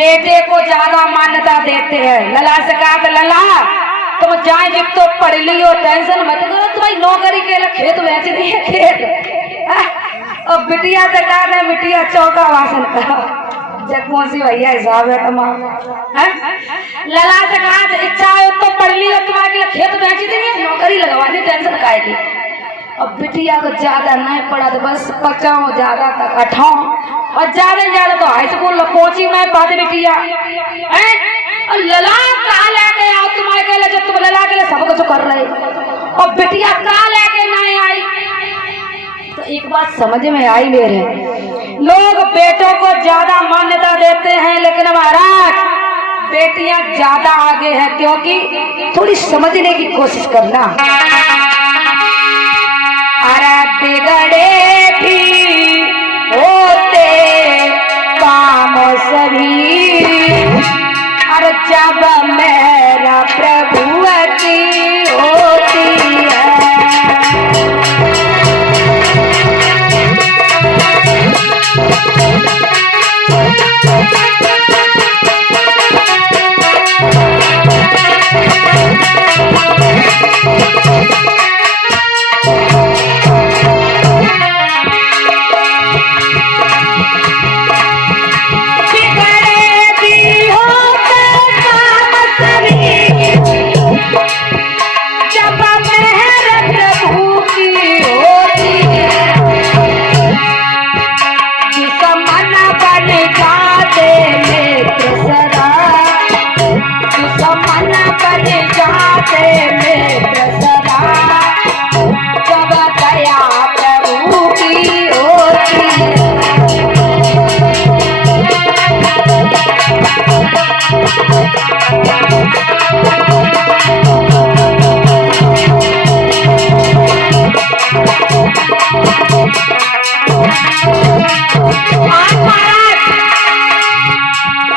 बेटे को ज्यादा मान्यता देते हैं। लला से कहा तो लला तुम जाए जब तो पढ़ ली हो, टेंशन मत करो, तुम्हारी नौकरी के लिए खेत बेच दी है खेत। और बिटिया से कहा बिटिया चौका वासन करो, जगमोसी भैया हिसाब है तमाम। लला से कहा इच्छा हो तो पढ़ ली हो, तुम्हारे लिए खेत बेच देंगे, नौकरी लगवा दी, टेंशन खाएगी। अब बिटिया को ज्यादा नहीं पढ़ा तो बस पचाओ ज्यादा तक अठाओ, और ज्यादा तो हाई स्कूल पहुंची मैं बात बिटिया। और लला कहा लेके आओ तुम्हारे के लिए, जब तुम लला के लिए सब कुछ कर रहे, और बिटिया कहा लेके नहीं आई। तो एक बात समझ में आई मेरे, लोग बेटों को ज्यादा मान्यता देते हैं, लेकिन महाराज बेटियां ज्यादा आगे हैं, क्योंकि थोड़ी समझने की कोशिश करना। अरे बिगड़े भी होते काम सभी, अरे जब मेरा प्रभुवती होती है।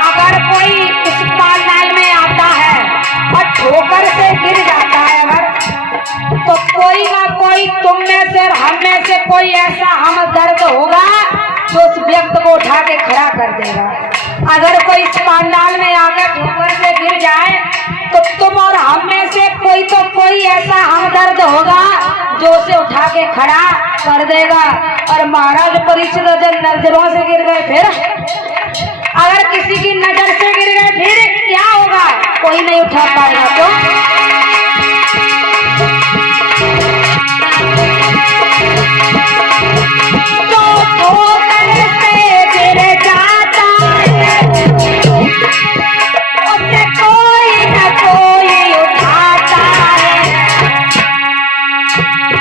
अगर कोई इस पालनाल में आता है और ठोकर से गिर जाता है, अगर तो कोई ना कोई तुम में से हम में से कोई ऐसा हम दर्द होगा जो उस व्यक्ति को उठा के खड़ा कर देगा। अगर कोई इस पालनाल में आकर ठोकर से गिर जाए तो तुम और हम में से कोई तो कोई ऐसा हमदर्द होगा जो उसे उठा के खड़ा कर देगा। और महाराज परीक्षित जब नजरों से गिर गए, फिर अगर किसी की नजर से गिर गए फिर क्या होगा, कोई नहीं उठा पाएगा। तो ठोकर से गिर जाता है, उसे कोई न कोई उठाता है।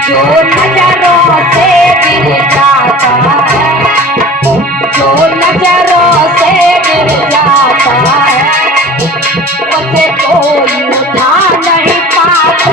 जो नजरों से गिर जाता है, जो नजरों से गिर जाता है, उसे कोई उठा नहीं पाता।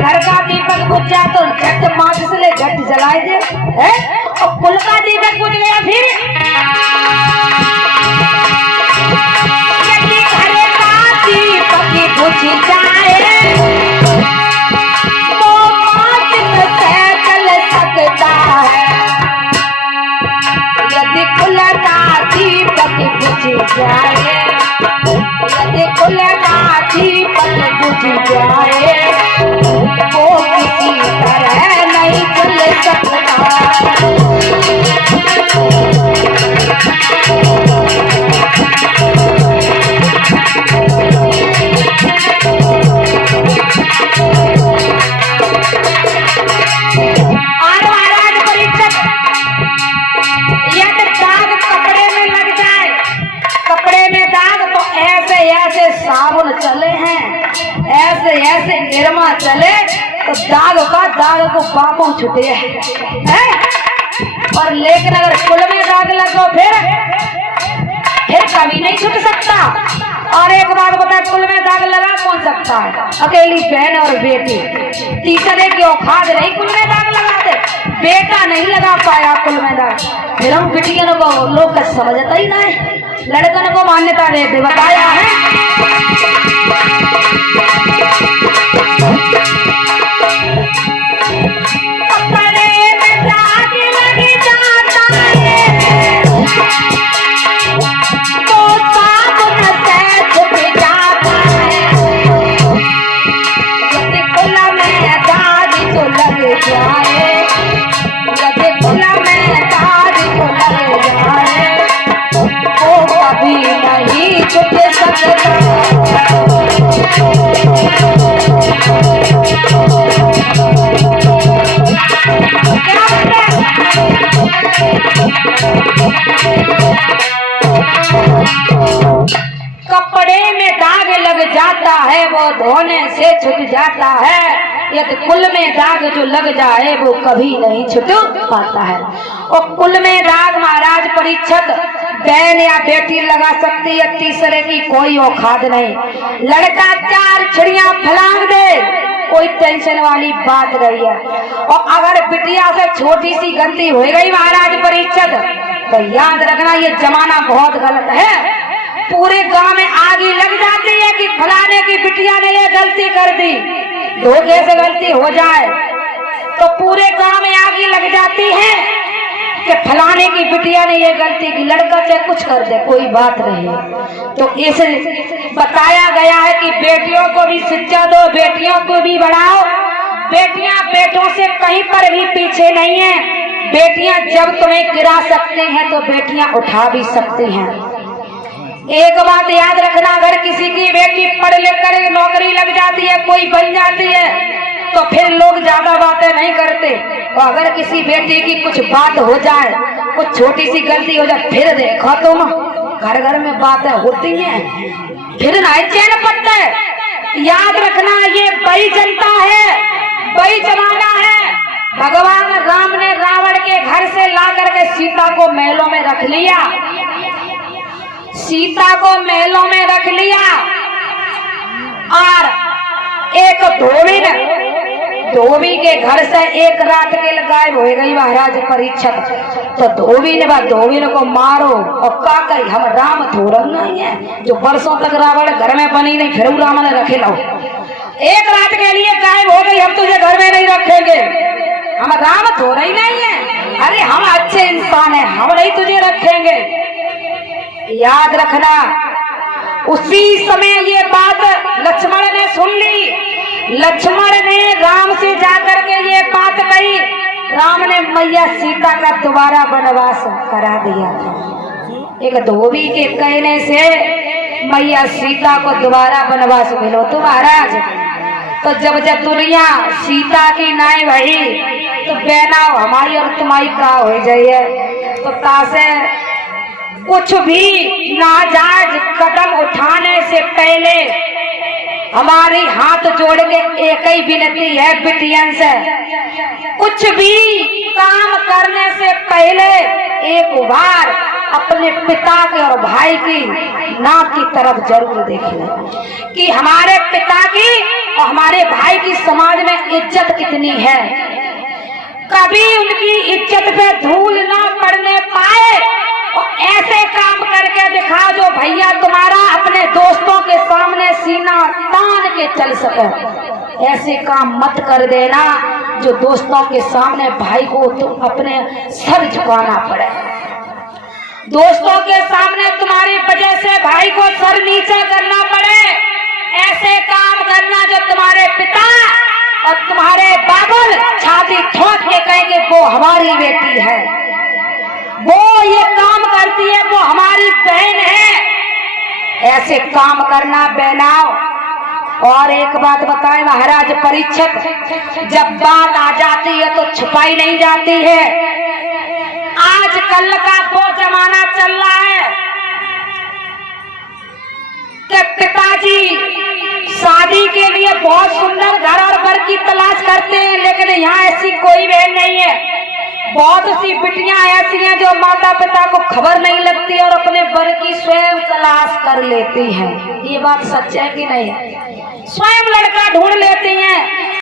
घर का दीपक बुझ जाए तो झट माचिस ले झट जलाए दे, है? और कुल का दीपक बुझ गया फिर यदि घर का दीपक बुझ जाए तो माचिस से जल सकता है। यदि कुल का दीपक बुझ जाए, यदि कुल का दीपक बुझ जाए वो किसी तरह नहीं चल सकता। और महाराज परीक्षक, यदि दाग कपड़े में लग जाए, कपड़े में दाग तो ऐसे ऐसे साबुन चले हैं, ऐसे ऐसे निरमा चले तो दाग को बापों छुटे है। और लेकिन अगर कुल में दाग लगो फिर कभी नहीं छूट सकता। और एक बात बता, कुल में दाग लगा कौन सकता है? अकेली बहन और बेटी, तीसरे की औकात नहीं कुल में दाग लगा दे। बेटा नहीं लगा पाया कुल में दाग, फिर हम बिटियों को लोग का समझता ही ना है, लड़कन को मान्यता देते बताया है। कपड़े में दाग लग जाता है वो धोने से छूट जाता है, यदि कुल में दाग जो लग जाए वो कभी नहीं छूट पाता है। और कुल में दाग महाराज परीक्षित बहन या बेटी लगा सकती है, तीसरे की कोई औकात नहीं। लड़का 4 चिड़िया फलांग दे, कोई टेंशन वाली बात नहीं है। और अगर बिटिया से छोटी सी गलती हो गई महाराज परीक्षित, तो याद रखना ये जमाना बहुत गलत है। पूरे गांव में आग लग जाती है कि फलाने की बिटिया ने ये गलती कर दी। धोखे से गलती हो जाए तो पूरे गांव में आग लग जाती है कि फलाने की बिटिया ने ये गलती की। लड़का चाहे कुछ कर दे कोई बात नहीं। तो इसे बताया गया है कि बेटियों को भी शिक्षा दो, बेटियों को भी बढ़ाओ। बेटियां बेटों से कहीं पर भी पीछे नहीं है। बेटियां जब तुम्हें गिरा सकती हैं तो बेटियां उठा भी सकती हैं। एक बात याद रखना, अगर किसी की बेटी पढ़ लिख कर नौकरी लग जाती है, कोई बन जाती है, तो फिर लोग ज्यादा बातें नहीं करते। और अगर किसी बेटी की कुछ बात हो जाए, कुछ छोटी सी गलती हो जाए, फिर देखो तुम घर घर में बातें होती हैं, फिर ना चैन पड़ता है। याद रखना ये बड़ी जनता है, बड़ी जमाना है। भगवान राम ने रावण के घर से ला करके सीता को महलों में रख लिया, सीता को महलों में रख लिया। और एक धोबी के घर से एक रात के गायब हो गई महाराज परीक्षित। तो धोबी ने को मारो और का करी, हम राम थोड़ा नहीं है जो बरसों तक रावण घर में बनी नहीं, फिर राम ने रखे लो। एक रात के लिए गायब हो गई, हम तुझे घर में नहीं रखेंगे, हम राम थोड़ा ही नहीं है, अरे हम अच्छे इंसान है, हम नहीं तुझे रखेंगे। याद रखना उसी समय ये बात लक्ष्मण ने सुन ली। लक्ष्मण ने राम से जाकर के ये बात कही। राम ने मैया सीता का दोबारा वनवास करा दिया था। एक धोबी के कहने से मैया सीता को दोबारा वनवास मिलो तो महाराज। तो जब दुनिया सीता की नाई भई तो बहना हमारी और तुम्हारी का हो जाइए। तो तासे कुछ भी नाजायज कदम उठाने से पहले हमारी हाथ जोड़ के एक ही विनती है बिटियन से, कुछ भी काम करने से पहले एक बार अपने पिता के और भाई की नाक की तरफ जरूर देखें कि हमारे पिता की और हमारे भाई की समाज में इज्जत कितनी है। कभी उनकी इज्जत पे धूल ना पड़ने पाए और ऐसे काम करके दिखा जो भैया तुम्हारा अपने दोस्तों के सामने सीना तान के चल सके। ऐसे काम मत कर देना जो दोस्तों के सामने भाई को तुम अपने सर झुकाना पड़े। दोस्तों के सामने तुम्हारी वजह से भाई को सर नीचा करना पड़े। ऐसे काम करना जो तुम्हारे पिता और तुम्हारे बाबुल छाती ठोक के कहेंगे वो हमारी बेटी है, वो ये काम करती है, वो हमारी बहन है। ऐसे काम करना बहनाओ। और एक बात बताएं महाराज परीक्षित, जब बात आ जाती है तो छुपाई नहीं जाती है। आजकल का वो जमाना चल रहा है कि पिताजी शादी के लिए बहुत सुंदर घर और वर की तलाश करते हैं, लेकिन यहाँ ऐसी कोई बहन नहीं है। बहुत सी बिटियां ऐसी हैं जो माता पिता को खबर नहीं लगती और अपने वर की स्वयं तलाश कर लेती हैं। ये बात सच है कि नहीं? स्वयं लड़का ढूंढ लेती हैं।